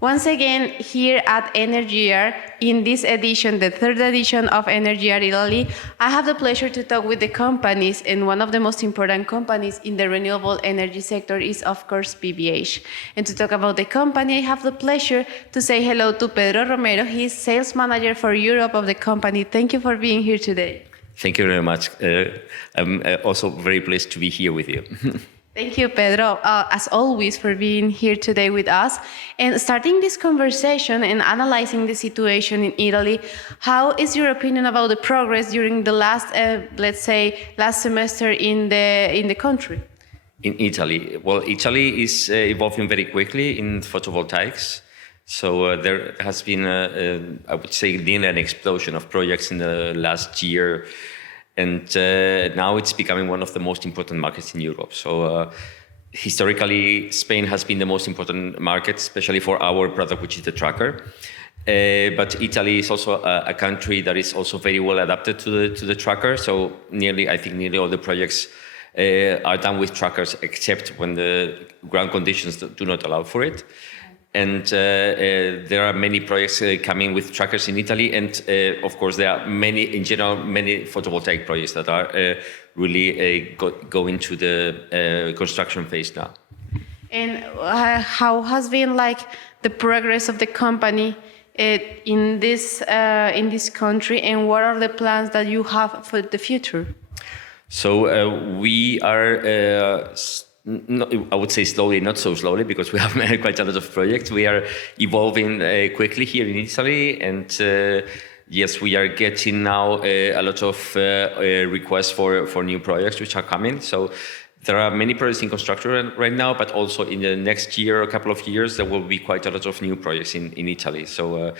Once again, here at Energyear, in this edition, the third edition of Energyear Italy, I have the pleasure to talk with the companies, and one of the most important companies in the renewable energy sector is, of course, PVH. And to talk about the company, I have the pleasure to say hello to Pedro Romero. He is Sales Manager for Europe of the company. Thank you for being here today. Thank you very much. I'm also very pleased to be here with you. Thank you, Pedro, as always, for being here today with us. And starting this conversation and analyzing the situation in Italy, how is your opinion about the progress during the last, let's say, last semester in the country? In Italy, well, Italy is evolving very quickly in photovoltaics. So there has been, I would say, nearly an explosion of projects in the last year. And now it's becoming one of the most important markets in Europe. So historically, Spain has been the most important market, especially for our product, which is the tracker. But Italy is also a country that is also very well adapted to the tracker. So I think nearly all the projects are done with trackers, except when the ground conditions do not allow for it. And there are many projects coming with trackers in Italy. And of course, there are many photovoltaic projects that are really going to the construction phase now. And how has been like the progress of the company in this country, and what are the plans that you have for the future? So we are I would say slowly, not so slowly, because we have quite a lot of projects. We are evolving quickly here in Italy, and yes, we are getting now a lot of requests for new projects which are coming. So there are many projects in construction right now, but also in the next year, a couple of years, there will be quite a lot of new projects in Italy. So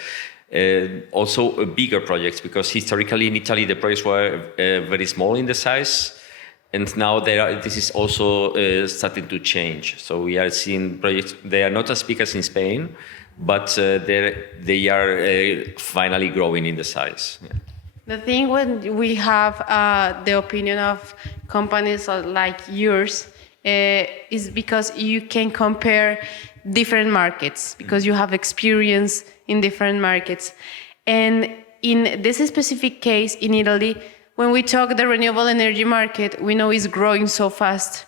also bigger projects, because historically in Italy the projects were very small in the size. And now this is also starting to change. So we are seeing projects, they are not as big as in Spain, but they are finally growing in the size. Yeah. The thing when we have the opinion of companies like yours is because you can compare different markets, because you have experience in different markets. And in this specific case in Italy, when we talk the renewable energy market, we know it's growing so fast.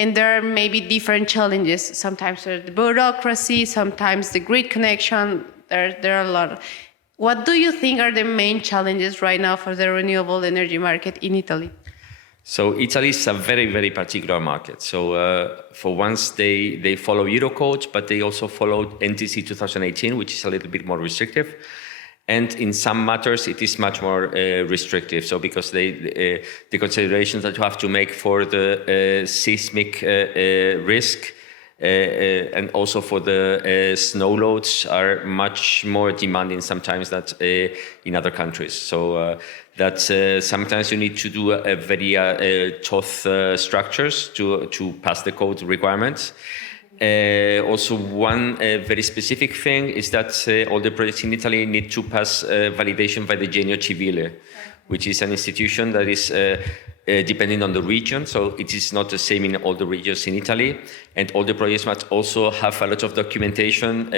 And there are maybe different challenges. Sometimes there's the bureaucracy, sometimes the grid connection. There are a lot. What do you think are the main challenges right now for the renewable energy market in Italy? So Italy is a very, very particular market. So for once, they follow Eurocode, but they also follow NTC 2018, which is a little bit more restrictive. And in some matters, it is much more restrictive. So because the considerations that you have to make for the seismic risk and also for the snow loads are much more demanding sometimes than in other countries. So that sometimes you need to do a very tough structures to pass the code requirements. Also, one very specific thing is that all the projects in Italy need to pass validation by the Genio Civile, which is an institution that is depending on the region. So it is not the same in all the regions in Italy. And all the projects must also have a lot of documentation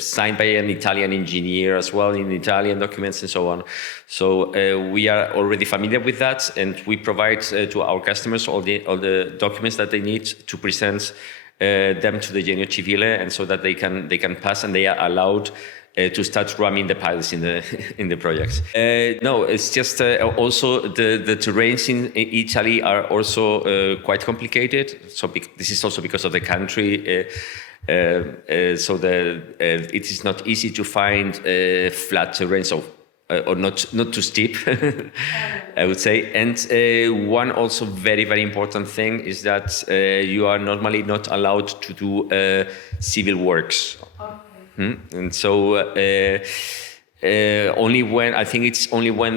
signed by an Italian engineer as well, in Italian documents and so on. So we are already familiar with that, and we provide to our customers all the documents that they need to present them to the Genio Civile, and so that they can pass and they are allowed to start running the pilots in the projects. No, it's just also the terrains in Italy are also quite complicated. So this is also because of the country. So it is not easy to find flat terrain. So or not too steep, I would say. And one also very, very important thing is that you are normally not allowed to do civil works. Okay. And so only when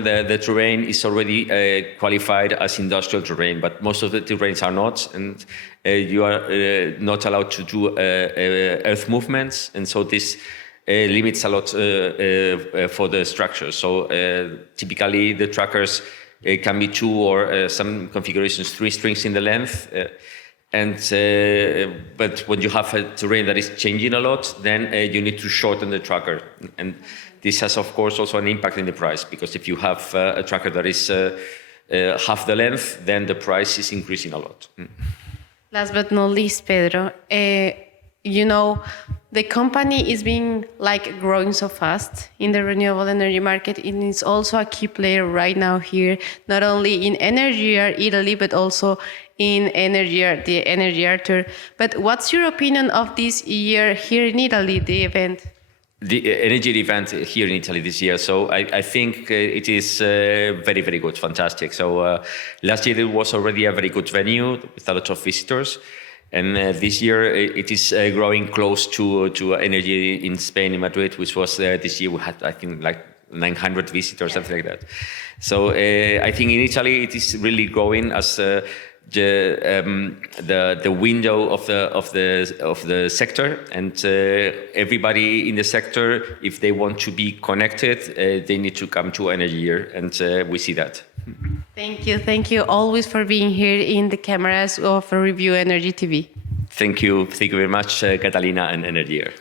the terrain is already qualified as industrial terrain, but most of the terrains are not, and you are not allowed to do earth movements, and so this limits a lot for the structure. So typically the trackers can be 2 or some configurations 3 strings in the length, And but when you have a terrain that is changing a lot, then you need to shorten the tracker, and this has of course also an impact in the price, because if you have a tracker that is half the length, then the price is increasing a lot. Last but not least, Pedro, you know, the company is being like growing so fast in the renewable energy market. It is also a key player right now here, not only in Energyear Italy, but also in Energyear, the Energyear Tour. But what's your opinion of this year here in Italy, the event? The Energy event here in Italy this year. So I think it is very, very good, fantastic. So last year it was already a very good venue with a lot of visitors. And this year it is growing close to Energy in Spain, in Madrid, which was this year we had, I think, like 900 visitors, something like that. So I think in Italy it is really growing as the window of the sector, and everybody in the sector, if they want to be connected, they need to come to Energyear, and we see that. Thank you always for being here in the cameras of Review Energy TV. Thank you very much, Catalina and Energyear.